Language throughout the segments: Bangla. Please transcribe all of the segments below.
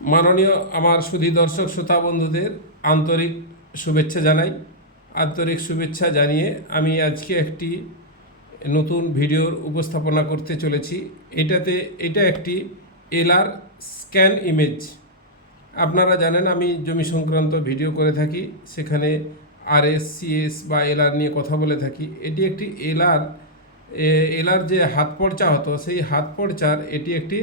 মাননীয় আমার সুধী দর্শক, শ্রোতা বন্ধুদের আন্তরিক শুভেচ্ছা জানাই। আন্তরিক শুভেচ্ছা জানিয়ে আমি আজকে একটি নতুন ভিডিওর উপস্থাপনা করতে চলেছি। এটাতে, এটা একটি এলআর স্ক্যান ইমেজ। আপনারা জানেন, আমি জমি সংক্রান্ত ভিডিও করে থাকি। সেখানে আর এস বা এলআর নিয়ে কথা বলে থাকি। এটি একটি এলআর এলআর যে হাত পর্চা হতো, সেই হাত পর্চার এটি একটি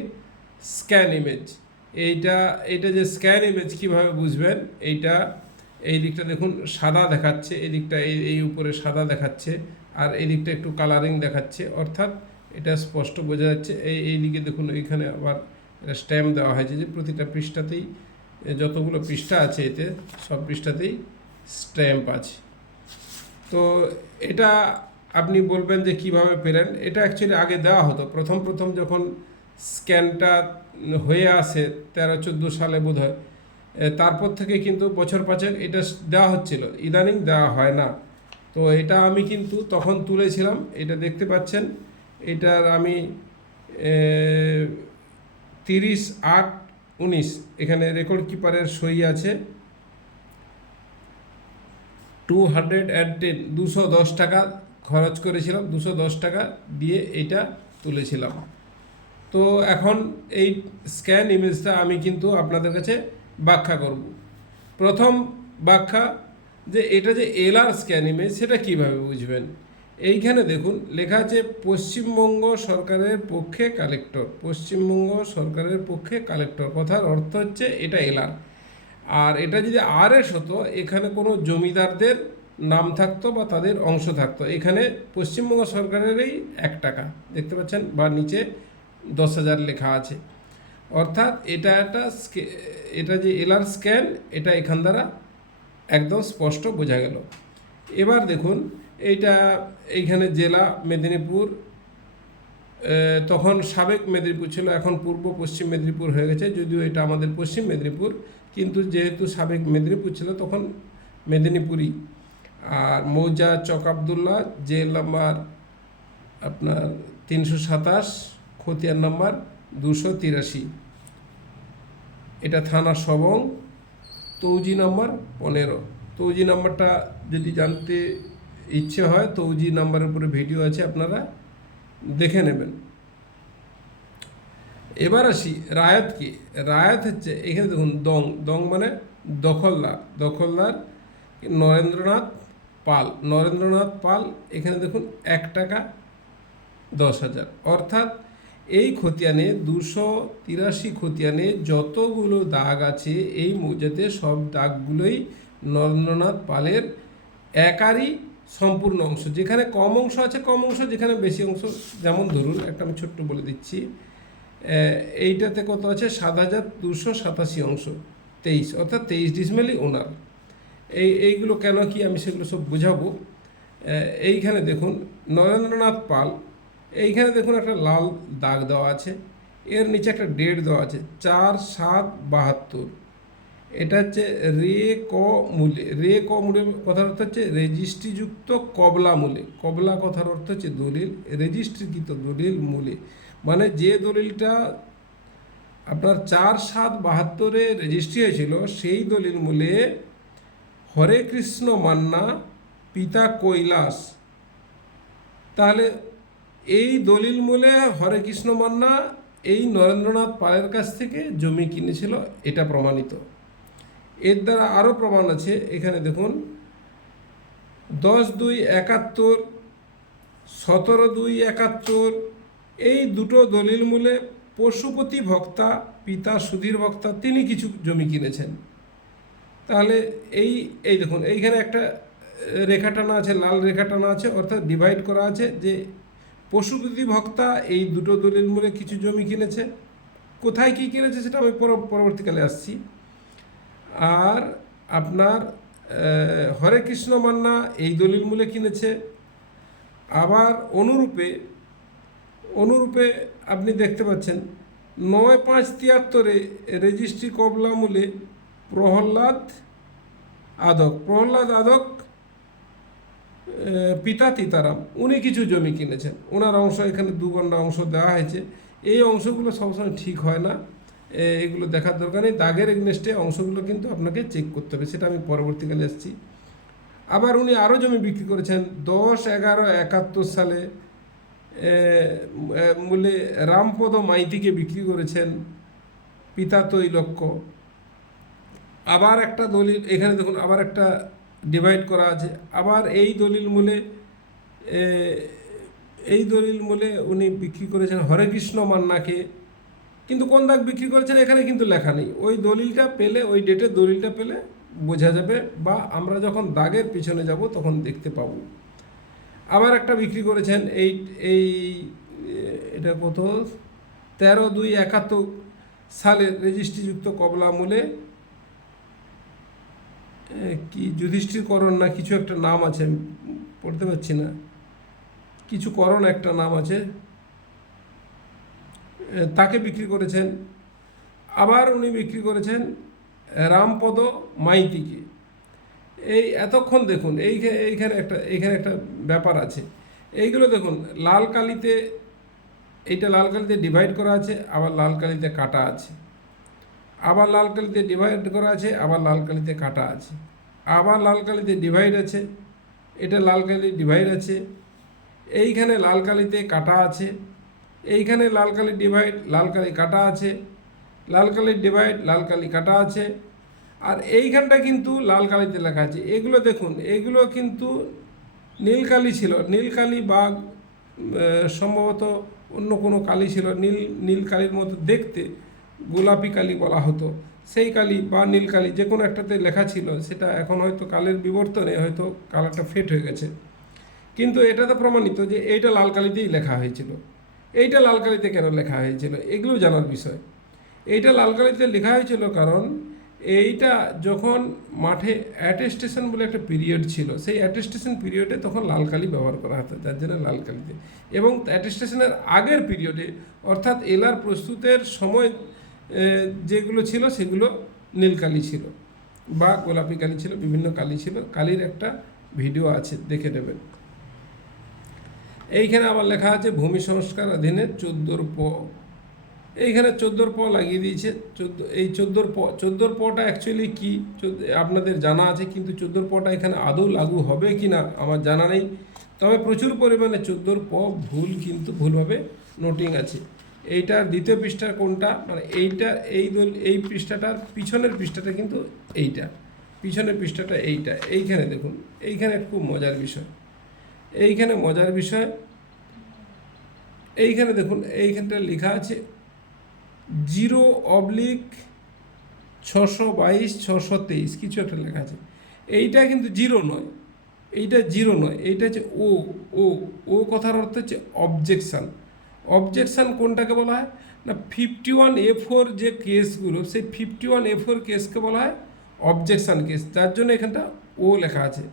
স্ক্যান ইমেজ। এইটা এইটা যে স্ক্যান ইমেজ কীভাবে বুঝবেন, এইটা, এই দিকটা দেখুন, সাদা দেখাচ্ছে, এই দিকটা, এই এই উপরে সাদা দেখাচ্ছে, আর এই দিকটা একটু কালারিং দেখাচ্ছে, অর্থাৎ এটা স্পষ্ট বোঝা যাচ্ছে। এই এই দিকে দেখুন, এইখানে আবার এটা স্ট্যাম্প দেওয়া হয়েছে যে প্রতিটা পৃষ্ঠাতেই, যতগুলো পৃষ্ঠা আছে এতে, সব পৃষ্ঠাতেই স্ট্যাম্প আছে। তো এটা আপনি বলবেন যে কীভাবে পেলেন, এটা অ্যাকচুয়ালি আগে দেওয়া হতো। প্রথম প্রথম যখন স্ক্যানটা হয়ে আসে তেরো চোদ্দ সালে বোধ হয় তারপর থেকে কিন্তু বছর পাঁচেক এটা দেওয়া হচ্ছিল। ইদানিং দেওয়া হয় না। তো এটা আমি কিন্তু তখন তুলেছিলাম, এটা দেখতে পাচ্ছেন। এটার আমি তিরিশ আট উনিশ, এখানে রেকর্ড কিপারের সই আছে। টু হান্ড্রেড অ্যান্ড টেন, দুশো দশ টাকা খরচ করেছিলাম, দুশো দশ টাকা দিয়ে এটা তুলেছিলাম। তো এখন এই স্ক্যান ইমেজটা আমি কিন্তু আপনাদের কাছে ব্যাখ্যা করব। প্রথম ব্যাখ্যা যে এটা যে এলআর স্ক্যান ইমেজ সেটা কীভাবে বুঝবেন? এইখানে দেখুন, লেখা আছে, পশ্চিমবঙ্গ সরকারের পক্ষে কালেক্টর পশ্চিমবঙ্গ সরকারের পক্ষে কালেক্টর কথার অর্থ হচ্ছে এটা এলআর আর এটা যদি আর এস হতো, এখানে কোনো জমিদারদের নাম থাকতো বা তাদের অংশ থাকতো। এখানে পশ্চিমবঙ্গ সরকারেরই এক টাকা, দেখতে পাচ্ছেন? বা নিচে দশ হাজার লেখা আছে। অর্থাৎ এটা একটা এটা যে এলআর স্ক্যান, এটা এখান দ্বারা একদম স্পষ্ট বোঝা গেল। এবার দেখুন, এইটা এইখানে জেলা মেদিনীপুর তখন সাবেক মেদিনীপুর ছিল, এখন পূর্ব পশ্চিম মেদিনীপুর হয়ে গেছে, যদিও এটা আমাদের পশ্চিম মেদিনীপুর, কিন্তু যেহেতু সাবেক মেদিনীপুর ছিল, তখন মেদিনীপুরই। আর মৌজা চক আবদুল্লাহ, জেল নাম্বার আপনার তিনশো সাতাশ খতিয়ান নাম্বার দুশো তিরাশি। এটা থানা সবং, তৌজি নাম্বার পনেরো। তৌজি নাম্বারটা যদি জানতে ইচ্ছে হয়, তৌজি নাম্বারের উপরে ভিডিও আছে, আপনারা দেখে নেবেন। এবার আসি রায়ত কি? রায়ত হচ্ছে, এখানে দেখুন, দং। দং মানে দখলদার। দখলদার নরেন্দ্রনাথ পাল। নরেন্দ্রনাথ পাল, এখানে দেখুন, এক টাকা দশ হাজার। অর্থাৎ এই খতিয়ানে দুশো তিরাশি খতিয়ানে যতগুলো দাগ আছে, এই মৌজাতে সব দাগগুলোই নরেন্দ্রনাথ পালের একারই সম্পূর্ণ অংশ। যেখানে কম অংশ আছে, কম অংশ যেখানে বেশি অংশ, যেমন ধরুন, একটা আমি ছোট্ট বলে দিচ্ছি এইটাতে কত আছে? সাত হাজার দুশো সাতাশি অংশ, তেইশ, অর্থাৎ তেইশ ডিসমেলই ওনার। এই, এইগুলো কেন কি আমি সেগুলো সব বোঝাবো? এইখানে দেখুন, নরেন্দ্রনাথ পাল এইখানে দেখুন একটা লাল দাগ দেওয়া আছে, এর নিচে একটা ডেট দেওয়া আছে, চার সাত বাহাত্তর। এটা হচ্ছে রে ক মূলে, রে ক মূলে কথার অর্থ হচ্ছে রেজিস্ট্রিযুক্ত কবলা মূলে। কবলা কথার অর্থ হচ্ছে দলিল, রেজিস্ট্রিকৃত দলিল মূলে। মানে যে দলিলটা আপনার চার সাত বাহাত্তরে রেজিস্ট্রি হয়েছিল, সেই দলিল মূলে হরে কৃষ্ণ মান্না, পিতা কৈলাস। তাহলে এই দলিল মূলে হরে কৃষ্ণ মান্না এই নরেন্দ্রনাথ পালের কাছ থেকে জমি কিনেছিল, এটা প্রমাণিত। এর দ্বারা আরও প্রমাণ আছে, এখানে দেখুন, দশ দুই একাত্তর, সতেরো দুই একাত্তর, এই দুটো দলিল মূলে পশুপতি ভক্তা, পিতা সুধীর ভক্তা, তিনি কিছু জমি কিনেছেন। তাহলে এই এই দেখুন, এইখানে একটা রেখা টানা আছে, লাল রেখা টানা আছে, অর্থাৎ ডিভাইড করা আছে যে পশুপতি ভক্তা এই দুটো দলিল মূলে কিছু জমি কিনেছে। কোথায় কী কিনেছে সেটা আমি পর- পরবর্তীকালে আসছি। আর আপনার হরে কৃষ্ণ মান্না এই দলিল মূলে কিনেছে। আবার অনুরূপে অনুরূপে আপনি দেখতে পাচ্ছেন, নয় পাঁচ তিয়াত্তরে রেজিস্ট্রি কবলা মূলে প্রহ্লাদ আদক। প্রহ্লাদ আদক পিতা তিতারাম উনি কিছু জমি কিনেছেন। ওনার অংশ এখানে দু গন্ডা অংশ দেওয়া হয়েছে। এই অংশগুলো সবসময় ঠিক হয় না। এগুলো দেখার দরকার নেই। দাগের এগনেস্টে অংশগুলো কিন্তু আপনাকে চেক করতে হবে, সেটা আমি পরবর্তীকালে এসেছি আবার উনি আরও জমি বিক্রি করেছেন। দশ এগারো একাত্তর সালে মূলে রামপদ মাইতিকে বিক্রি করেছেন পিতা তৈলক্ষ আবার একটা দলিল, এখানে দেখুন, আবার একটা ডিভাইড করা আছে। আবার এই দলিল মূলে এই দলিল মূলে উনি বিক্রি করেছেন হরে কৃষ্ণ মান্নাকে। কিন্তু কোন দাগ বিক্রি করেছেন এখানে কিন্তু লেখা নেই। ওই দলিলটা পেলে, ওই ডেটের দলিলটা পেলে বোঝা যাবে বা আমরা যখন দাগের পিছনে যাব তখন দেখতে পাবো। আবার একটা বিক্রি করেছেন এই এই, এটা কত? তেরো দুই একাত্তর সালের রেজিস্ট্রিযুক্ত কবলা মূলে কি যুধিষ্ঠির করণ না কিছু একটা নাম আছে, আমি পড়তে পারছি না। কিছু করণ একটা নাম আছে। তাকে বিক্রি করেছেন। আবার উনি বিক্রি করেছেন রামপদ মাইতিকে। এই এতক্ষণ দেখুন এইখানে এইখানে একটা এইখানে একটা ব্যাপার আছে। এইগুলো দেখুন, লাল কালিতে, এইটা লাল কালিতে ডিভাইড করা আছে, আবার লাল কালিতে কাটা আছে। আবার লাল কালিতে ডিভাইড করা আছে, আবার লাল কালিতে কাটা আছে। আবার লাল কালিতে ডিভাইড আছে, এটা লাল কালি ডিভাইড আছে, এইখানে লাল কালিতে কাটা আছে, এইখানে লাল কালি ডিভাইড লাল কালি কাটা আছে, লাল কালি ডিভাইড লাল কালি কাটা আছে, আর এইখানটা কিন্তু লাল কালিতে লেখা আছে। এগুলো দেখুন, এগুলো কিন্তু নীল কালি ছিল, নীল কালি বা সম্ভবত অন্য কোনো কালি ছিল, নীল নীল কালির মতো দেখতে। গোলাপি কালি বলা হতো। সেই কালি বা নীল কালি যে কোনো একটাতে লেখা ছিল, সেটা এখন হয়তো কালের বিবর্তনে হয়তো কালারটা ফেট হয়ে গেছে। কিন্তু এটাতে প্রমাণিত যে এইটা লাল কালিতেই লেখা হয়েছিল। এইটা লাল কালিতে কেন লেখা হয়েছিল, এগুলো জানার বিষয়। এইটা লাল কালিতে লেখা হয়েছিল কারণ এইটা যখন মাঠে অ্যাটেস্টেশন বলে একটা পিরিয়ড ছিল, সেই অ্যাটেস্টেশন পিরিয়ডে তখন লাল কালি ব্যবহার করা হতো, যার জন্য লাল কালিতে। এবং অ্যাটেস্টেশনের আগের পিরিয়ডে অর্থাৎ এলার প্রস্তুতের সময় যেগুলো ছিল সেগুলো নীল কালি ছিল বা গোলাপি কালি ছিল, বিভিন্ন কালি ছিল। কালির একটা ভিডিও আছে, দেখে নেবেন। এইখানে আবার লেখা আছে, ভূমি সংস্কার অধীনে চোদ্দোর প এইখানে চোদ্দোর প লাগিয়ে দিয়েছে। চোদ্দ, এই চোদ্দোর প, চোদ্দোর পটা অ্যাকচুয়ালি কী? আপনাদের জানা আছে, কিন্তু চোদ্দোর পটা এখানে আদৌ লাগু হবে কি না, আমার জানা নেই। তবে প্রচুর পরিমাণে চোদ্দোর প ভুল, কিন্তু ভুলভাবে নোটিং আছে। এইটার দ্বিতীয় পৃষ্ঠা কোনটা? মানে এইটা এই দল, এই পৃষ্ঠাটার পিছনের পৃষ্ঠাটা কিন্তু এইটা। পিছনের পৃষ্ঠাটা এইটা। এইখানে দেখুন, এইখানে খুব মজার বিষয়। এইখানে মজার বিষয়, এইখানে দেখুন, এইখানটা লেখা আছে, জিরো অবলিক ছশো বাইশ, ছশো তেইশ, কিছু একটা লেখা আছে। এইটা কিন্তু জিরো নয়। এইটা জিরো নয়। এইটা হচ্ছে ও ও ও কথার অর্থ হচ্ছে অবজেকশান অবজেকশান কোনটাকে বলা হয়? না ফিফটি ওয়ান এ ফোর যে কেসগুলো সেই ফিফটি ওয়ান এ ফোর কেসকে বলা হয় অবজেকশান কেস যার জন্য এখানটা ও লেখা আছে।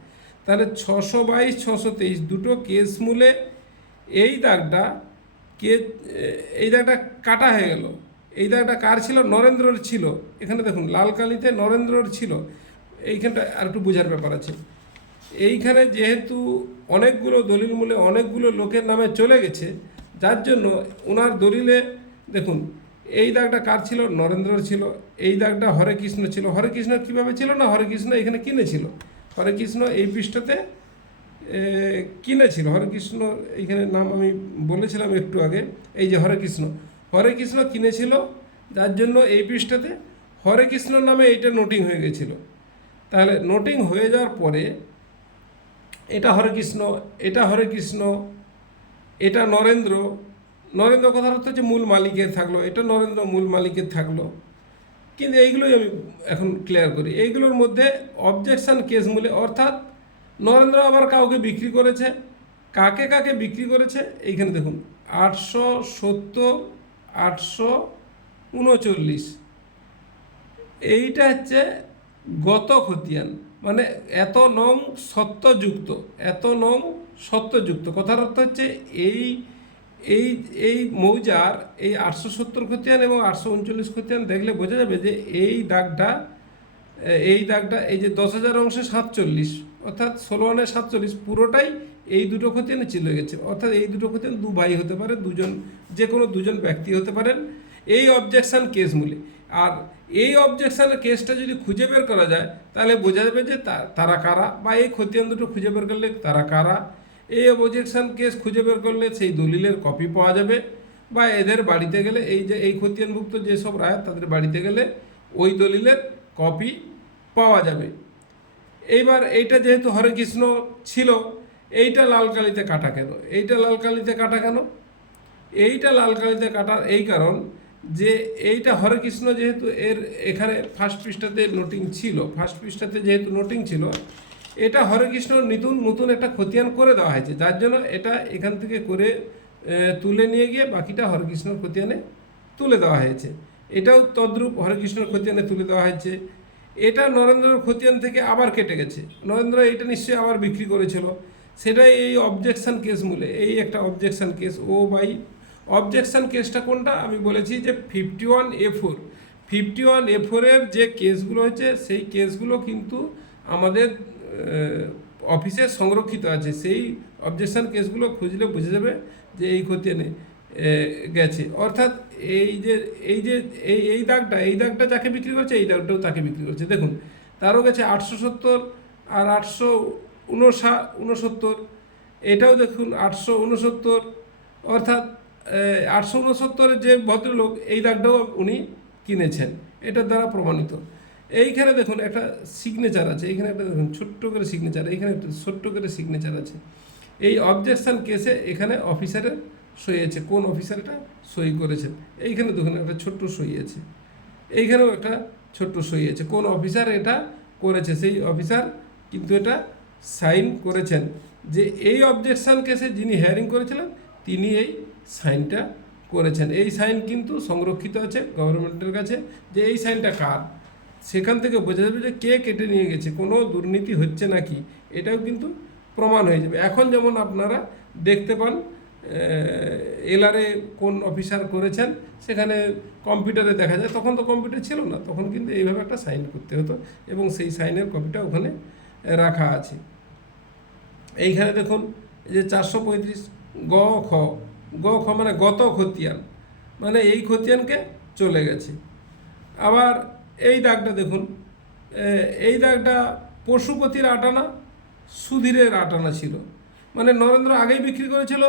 তাহলে ছশো বাইশ, ছশো তেইশ দুটো কেস মূলে এই দাগটা কে, এই দাগটা কাটা হয়ে গেল। এই দাগটা কার ছিল? নরেন্দ্রর ছিল। এখানে দেখুন, লাল কালিতে নরেন্দ্রর ছিল। এইখানটা আর একটু বোঝার ব্যাপার আছে। এইখানে যেহেতু অনেকগুলো দলিল মূলে অনেকগুলো লোকের নামে চলে গেছে যার জন্য ওনার দলিলে, দেখুন, এই দাগটা কার ছিল? নরেন্দ্রর ছিল। এই দাগটা হরে কৃষ্ণ ছিল। হরে কৃষ্ণ কীভাবে ছিল না? হরে কৃষ্ণ এখানে কিনেছিল হরে কৃষ্ণ এই পৃষ্ঠাতে কিনেছিল হরে কৃষ্ণ এইখানে নাম আমি বলেছিলাম একটু আগে, এই যে হরে কৃষ্ণ। হরে কৃষ্ণ কিনেছিল যার জন্য এই পৃষ্ঠাতে হরে কৃষ্ণ নামে এইটা নোটিং হয়ে গেছিল। তাহলে নোটিং হয়ে যাওয়ার পরে, এটা হরে কৃষ্ণ, এটা হরে কৃষ্ণ এটা নরেন্দ্র নরেন্দ্র কথার অর্থ হচ্ছে মূল মালিকের থাকল, এটা নরেন্দ্র মূল মালিকের থাকল। কিন্তু এইগুলোই আমি এখন ক্লিয়ার করি। এইগুলোর মধ্যে অবজেকশান কেস মূলে, অর্থাৎ নরেন্দ্র আবার কাউকে বিক্রি করেছে, কাকে কাকে বিক্রি করেছে, এইখানে দেখুন, আটশো সত্তর, আটশো উনচল্লিশ। এইটা হচ্ছে গত খতিয়ান মানে এত নং সত্যযুক্ত এত নং সত্যযুক্ত। কথার অর্থ হচ্ছে এই এই এই মৌজার এই আটশো সত্তর খতিয়ান এবং আটশো উনচল্লিশ খতিয়ান দেখলে বোঝা যাবে যে এই দাগটা এই দাগটা এই যে দশ হাজার অংশে সাতচল্লিশ, অর্থাৎ ষোলো আনে সাতচল্লিশ, পুরোটাই এই দুটো খতিয়ানে চলে গেছে। অর্থাৎ এই দুটো খতিয়ান দু ভাই হতে পারে, দুজন, যে কোনো দুজন ব্যক্তি হতে পারেন। এই অবজেকশান কেস মূলে। আর এই অবজেকশানের কেসটা যদি খুঁজে বের করা যায়, তাহলে বোঝা যাবে যে তারা কারা? বা এই খতিয়ান দুটো খুঁজে বের করলে তারা কারা? এই অবজেকশন কেস খুঁজে বের করলে সেই দলিলের কপি পাওয়া যাবে বা এদের বাড়িতে গেলে এই যে, এই খতিয়ানভুক্ত যেসব রায় তাদের বাড়িতে গেলে ওই দলিলের কপি পাওয়া যাবে। এইবার এইটা যেহেতু হরে কৃষ্ণ ছিল, এইটা লাল কালিতে কাটা কেন? এইটা লাল কালিতে কাটা কেন? এইটা লাল কালিতে কাটার এই কারণ যে, এইটা হরে কৃষ্ণ যেহেতু এর এখানে ফার্স্ট পৃষ্ঠাতে নোটিং ছিল ফার্স্ট পৃষ্ঠাতে যেহেতু নোটিং ছিল এটা হরে কৃষ্ণ নতুন নতুন একটা খতিয়ান করে দেওয়া হয়েছে। যার জন্য এটা এখান থেকে করে তুলে নিয়ে গিয়ে বাকিটা হরে কৃষ্ণর খতিয়ানে তুলে দেওয়া হয়েছে। এটাও তদ্রূপ হরে কৃষ্ণর খতিয়ানে তুলে দেওয়া হয়েছে। এটা নরেন্দ্রর খতিয়ান থেকে আবার কেটে গেছে। নরেন্দ্র এটা নিশ্চয়ই আবার বিক্রি করেছিল। সেটাই এই অবজেকশান কেস মূলে। এই একটা অবজেকশন কেস ও বাই অবজেকশান কেসটা কোনটা? আমি বলেছি যে fifty one A four fifty one A ফোরের যে কেসগুলো হয়েছে, সেই কেসগুলো কিন্তু আমাদের অফিসে সংরক্ষিত আছে। সেই অবজেকশন কেসগুলো খুঁজলে বুঝে যাবে যে এই খতিয়ানে গেছে। অর্থাৎ এই যে এই যে, এই এই দাগটা এই দাগটা যাকে বিক্রি করছে, এই দাগটাও তাকে বিক্রি করছে। দেখুন, তারও গেছে আটশো সত্তর আর আটশো উনষা, উনসত্তর। এটাও দেখুন আটশো উনসত্তর। অর্থাৎ আটশো উনসত্তরের যে ভদ্রলোক, এই দাগটাও উনি কিনেছেন। এটার দ্বারা প্রমাণিত। এইখানে দেখুন একটা সিগনেচার আছে, এইখানে একটা দেখুন ছোট্ট করে সিগনেচার এইখানে একটা ছোট্ট করে সিগনেচার আছে। এই অবজেকশন কেসে এখানে অফিসারের সই আছে, কোন অফিসার এটা সই করেছেন? এইখানে দেখুন একটা ছোট্ট সই আছে, এইখানেও একটা ছোট্ট সই আছে। কোন অফিসার এটা করেছে? সেই অফিসার কিন্তু এটা সাইন করেছেন। যে এই অবজেকশন কেসে যিনি হেয়ারিং করেছিলেন, তিনি এই সাইনটা করেছেন। এই সাইন কিন্তু সংরক্ষিত আছে গভর্নমেন্টের কাছে। যে এই সাইনটা কার? সেখান থেকে বোঝা যাবে যে কে কেটে নিয়ে গেছে, কোনো দুর্নীতি হচ্ছে নাকি, এটাও কিন্তু প্রমাণ হয়ে যাবে। এখন যেমন আপনারা দেখতে পান এলআরএ কোন অফিসার করেছেন, সেখানে কম্পিউটারে দেখা যায়, তখন তো কম্পিউটার ছিল না, তখন কিন্তু এইভাবে একটা সাইন করতে হতো এবং সেই সাইনের কপিটা ওখানে রাখা আছে। এইখানে দেখুন যে চারশো পঁয়ত্রিশ গ খ গ খ মানে গত খতিয়ান মানে এই খতিয়ানকে চলে গেছে। আবার এই দাগটা দেখুন। এই দাগটা পশুপতির আটানা, সুধীরের আটানা ছিল। মানে নরেন্দ্র আগেই বিক্রি করেছিল,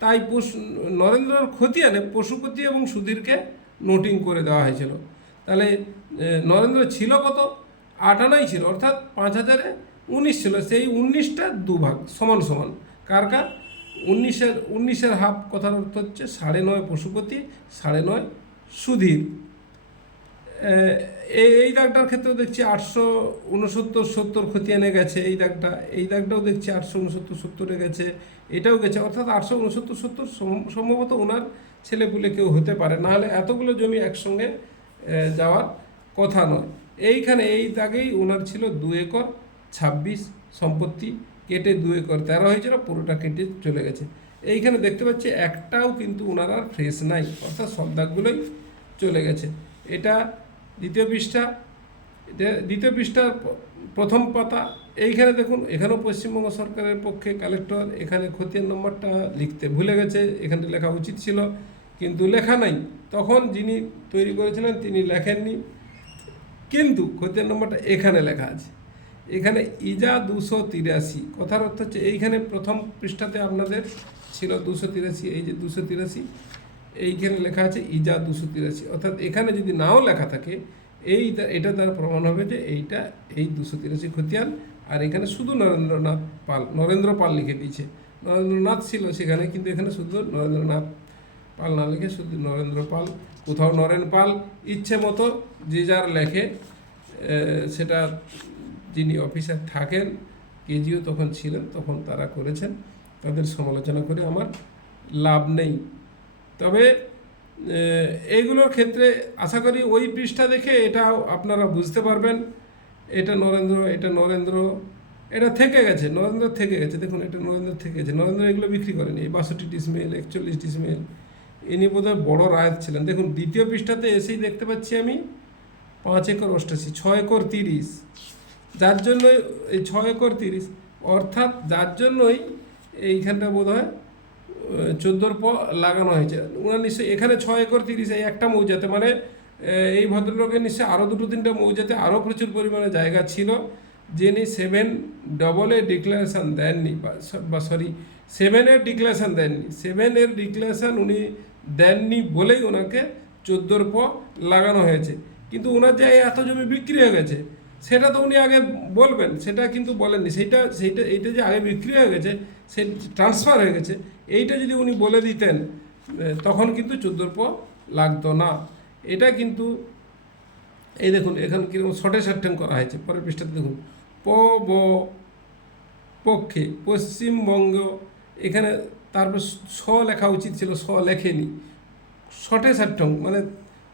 তাই পশু, নরেন্দ্রর খতিয়ানে পশুপতি এবং সুধীরকে নোটিং করে দেওয়া হয়েছিল। তাহলে নরেন্দ্র ছিল কত? আটানাই ছিল, অর্থাৎ পাঁচ হাজারে উনিশ ছিল। সেই উনিশটা দুভাগ, সমান সমান। কার কার? উনিশের উনিশের হাফ কথার অর্থ হচ্ছে সাড়ে নয় পশুপতি, সাড়ে নয় সুধীর। এই দাগটার ক্ষেত্রেও দেখছি আটশো উনসত্তর, সত্তর খতিয়ানে গেছে এই দাগটা। এই দাগটাও দেখছি আটশো উনসত্তর, সত্তরে গেছে, এটাও গেছে। অর্থাৎ আটশো উনসত্তর, সত্তর সম- সম্ভবত ওনার ছেলেপুলে কেউ হতে পারে। নাহলে এতগুলো জমি একসঙ্গে যাওয়ার কথা নয়। এইখানে এই দাগেই ওনার ছিল দু একর, ছাব্বিশ সম্পত্তি, কেটে দু একর, তেরো হয়েছিল, পুরোটা কেটে চলে গেছে। এইখানে দেখতে পাচ্ছি একটাও কিন্তু ওনার আর ফ্রেশ নাই, অর্থাৎ সব দাগগুলোই চলে গেছে। এটা দ্বিতীয় পৃষ্ঠা দ্বিতীয় পৃষ্ঠার প্রথম পাতা, এইখানে দেখুন, এখানেও পশ্চিমবঙ্গ সরকারের পক্ষে কালেক্টর এখানে খতিয়ান নম্বরটা লিখতে ভুলে গেছে এখানে লেখা উচিত ছিল, কিন্তু লেখা নাই। তখন যিনি তৈরি করেছিলেন, তিনি লেখেননি, কিন্তু খতিয়ান নম্বরটা এখানে লেখা আছে। এখানে ইজা দুশো তিরাশি, কথার অর্থ হচ্ছে, এইখানে প্রথম পৃষ্ঠাতে আপনাদের ছিল দুশো তিরাশি, এই যে দুশো তিরাশি এইখানে লেখা আছে ইজা দুশো তিরাশি। অর্থাৎ এখানে যদি নাও লেখা থাকে, এই এটা তার প্রমাণ হবে যে এইটা এই দুশো তিরাশি খতিয়ান। আর এখানে শুধু নরেন্দ্রনাথ পাল, নরেন্দ্র পাল লিখে দিয়েছে। নরেন্দ্রনাথ ছিল সেখানে, কিন্তু এখানে শুধু নরেন্দ্রনাথ পাল না লিখে শুধু নরেন্দ্র পাল, কোথাও নরেন পাল। ইচ্ছে মতো যে যার লেখে সেটা যিনি অফিসার থাকেন, কেজিও তখন ছিলেন, তখন তারা করেছেন। তাদের সমালোচনা করে আমার লাভ নেই। তবে এইগুলোর ক্ষেত্রে আশা করি ওই পৃষ্ঠা দেখে এটাও আপনারা বুঝতে পারবেন, এটা নরেন্দ্র এটা নরেন্দ্র, এটা থেকে গেছে, নরেন্দ্র থেকে গেছে, দেখুন এটা নরেন্দ্র থেকে গেছে, নরেন্দ্র এগুলো বিক্রি করেনি, এই বাষট্টি ডিসমেল, একচল্লিশ ডিসমেল, ইনি বোধহয় বড় রায়ত ছিলেন। দেখুন দ্বিতীয় পৃষ্ঠাতে এসেই দেখতে পাচ্ছি আমি, পাঁচ একর অষ্টাশি, ছয় একর তিরিশ, যার জন্যই, এই ছয় একর তিরিশ, অর্থাৎ যার জন্যই এইখানটা বোধ হয় চোদ্দোর প লাগানো হয়েছে। ওনার নিশ্চয়ই এখানে ছয় একর, তিরিশ এই একটা মৌজাতে মানে এই ভদ্রলোকের নিশ্চয়ই আরও দুটো তিনটে মৌজাতে আরও প্রচুর পরিমাণে জায়গা ছিল, যিনি সেভেন ডবল এর ডিক্লারেশন দেননি, বা- সরি সেভেনের ডিক্লারেশন দেননি। সেভেনের ডিক্লারেশন উনি দেননি বলেই ওনাকে চোদ্দোর প লাগানো হয়েছে। কিন্তু ওনার যে এত জমি বিক্রি হয়ে গেছে সেটা তো উনি আগে বলবেন, সেটা কিন্তু বলেননি। সেইটা সেইটা, এইটা যে আগে বিক্রি হয়ে গেছে, সে ট্রান্সফার হয়ে গেছে, এইটা যদি উনি বলে দিতেন তখন কিন্তু চোদ্দোর প লাগতো না। এটা কিন্তু, এই দেখুন, এখানে কীরকম শর্টে শর্টেন করা হয়েছে, পরের পৃষ্ঠাতে দেখুন। প, ব, পক্ষে পশ্চিমবঙ্গ, এখানে তারপর স লেখা উচিত ছিল, স লেখেনি। শর্টে শর্টং মানে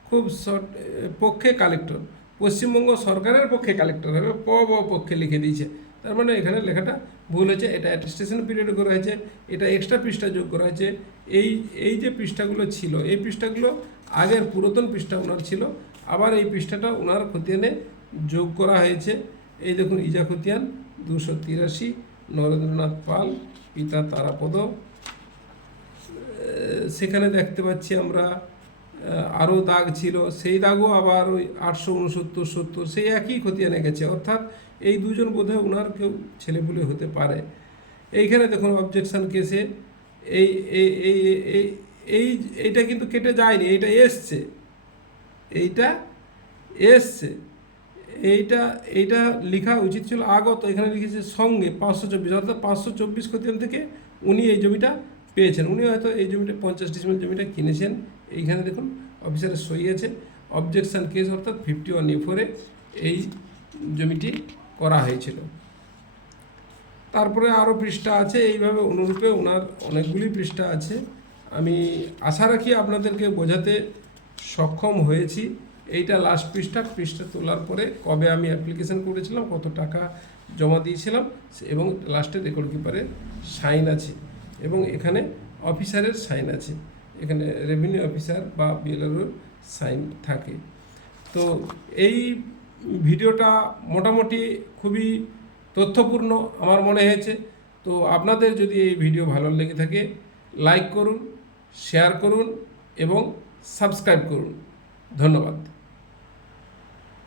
খুব শর্ট পক্ষে কালেক্টর। পশ্চিমবঙ্গ সরকারের পক্ষে কালেক্টর হবে প, ব পক্ষে লিখে দিয়েছে। তার মানে এখানে লেখাটা ভুল হয়েছে, এটা অ্যাটেস্টেশন পিরিয়ড করা হয়েছে, এটা এক্সট্রা পৃষ্ঠা যোগ করা হয়েছে। এই এই যে পৃষ্ঠাগুলো ছিল, এই পৃষ্ঠাগুলো আগের পুরাতন পৃষ্ঠা ওনার ছিল, আবার এই পৃষ্ঠাটা ওনার খতিয়ানে যোগ করা হয়েছে। এই দেখুন, ইজা খতিয়ান, দুশো তিরাশি, নরেন্দ্রনাথ পাল, পিতা তারাপদ। সেখানে দেখতে পাচ্ছি আমরা আরও দাগ ছিল, সেই দাগও আবার ওই আটশো উনসত্তর, সত্তর, সেই একই খতিয়ানে গেছে। অর্থাৎ এই দুজন বোধহয় ওনার কেউ ছেলেপুলে হতে পারে। এইখানে দেখুন অবজেকশন কেসে এই এই এই এই এই, এইটা কিন্তু কেটে যায়নি, এইটা এসছে। এইটা এসছে। এইটা এইটা লেখা উচিত ছিল আগত, এখানে লিখেছে সঙ্গে পাঁচশো চব্বিশ, অর্থাৎ পাঁচশো চব্বিশ খতিয়ান থেকে উনি এই জমিটা পেয়েছেন। উনি হয়তো এই জমিটা পঞ্চাশ ডিসমিল জমিটা কিনেছেন এইখানে দেখুন অফিসারের সই আছে। অবজেকশন কেস অর্থাৎ ফিফটি ওয়ান এ ফোরে এই জমিটি করা হয়েছিল। তারপরে আরও পৃষ্ঠা আছে, এইভাবে অনুরূপে ওনার অনেকগুলি পৃষ্ঠা আছে। আমি আশা রাখি আপনাদেরকে বোঝাতে সক্ষম হয়েছি। এইটা লাস্ট পৃষ্ঠা পৃষ্ঠা তোলার পরে কবে আমি অ্যাপ্লিকেশন করেছিলাম, কত টাকা জমা দিয়েছিলাম, এবং লাস্টে রেকর্ড কিপারের সাইন আছে, এবং এখানে অফিসারের সাইন আছে। এখানে রেভিনিউ অফিসার বা বিএলআর সাইন থাকে। তো এই ভিডিওটা মোটামুটি খুবই তথ্যপূর্ণ আমার মনে হয়েছে। তো আপনাদের যদি এই ভিডিও ভালো লেগে থাকে লাইক করুন শেয়ার করুন এবং সাবস্ক্রাইব করুন। ধন্যবাদ।